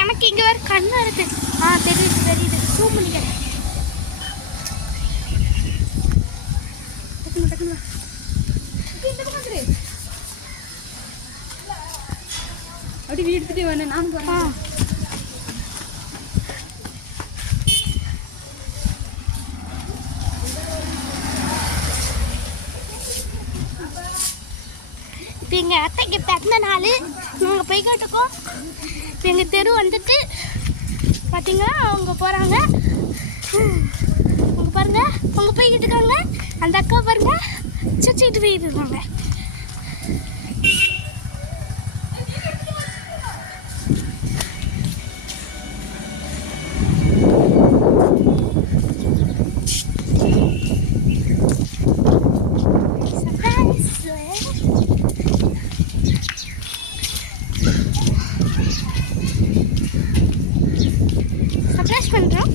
எனக்கு இங்கே வேறு கண்ணு இருக்கு. தெரியுது ஜூம் பண்ணிக்கிறேன். அப்படி வீடு எடுத்துட்டு வேணேன் நான் போகிறேன். இப்போ எங்கள் அத்தைக்கு பிறந்த நாள் நாங்கள் போய்கிட்டு இருக்கோம். இப்போ எங்கள் தெரு வந்துட்டு பார்த்தீங்கன்னா அவங்க போகிறாங்க. அவங்க பாருங்க, அவங்க போய்கிட்டு இருக்காங்க. அந்த அக்கா பாருங்க சுற்றிட்டு போயிட்டு இருக்காங்க. சர்ப்ரைஸ் பண்ணுறோம்.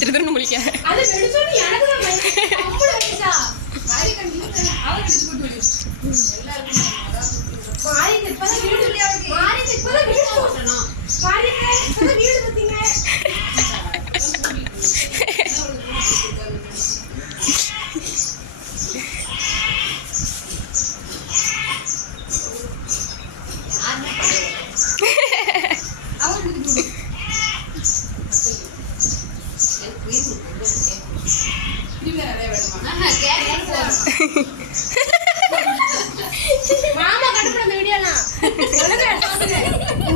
திருத்தணும் முடிக்க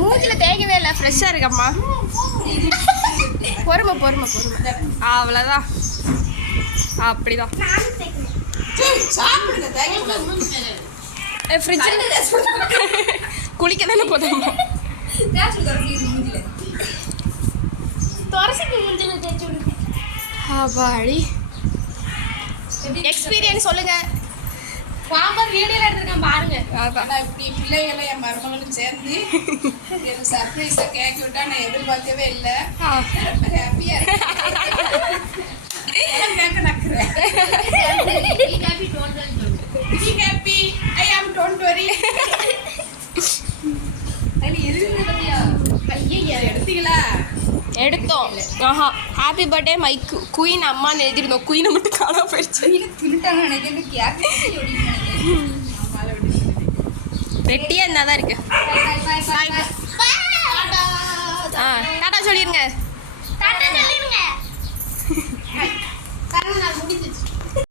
மூஞ்சில தேய்க்கவே இல்லை, ஃப்ரெஷ்ஷாக இருக்கம்மா. பொறுமை பொறுமை பொறுமை, அவ்வளோதான். அப்படிதான் ஃப்ரிட்ஜில் குளிக்க தானே போதும்மா. துரசிக்கு முந்தில தேய்ச்சி விடுங்க. அப்பாடி எக்ஸ்பீரியன்ஸ் சொல்லுங்க. பாம்பா வீடியோல எடுத்துருக்கேன் பாருங்க. அதான். ஆனா இப்படி பிள்ளைகளை என் மருமகளும் சேர்ந்து எனக்கு சர்ப்ரைஸா கேக் விட்டா நான் எதிர்பார்க்கவே இல்லை. ரொம்ப ஹாப்பியா கேட்க நக்குறேன். Be happy. I am don't worry. ஐயா எடுத்தீங்களா? எடுத்தோம். ஆஹா ஹாப்பி பர்த்டே மை குயின் அம்மான்னு எழுதிருந்தோம். குயினை மட்டும் காணாம போயிடுச்சு. தின்னுட்டாங்க நினைக்கிறேன். கேக் வெட்டியா இருந்தா தான் இருக்கு. டாடா சொல்லிருங்க. டாடா சொல்லி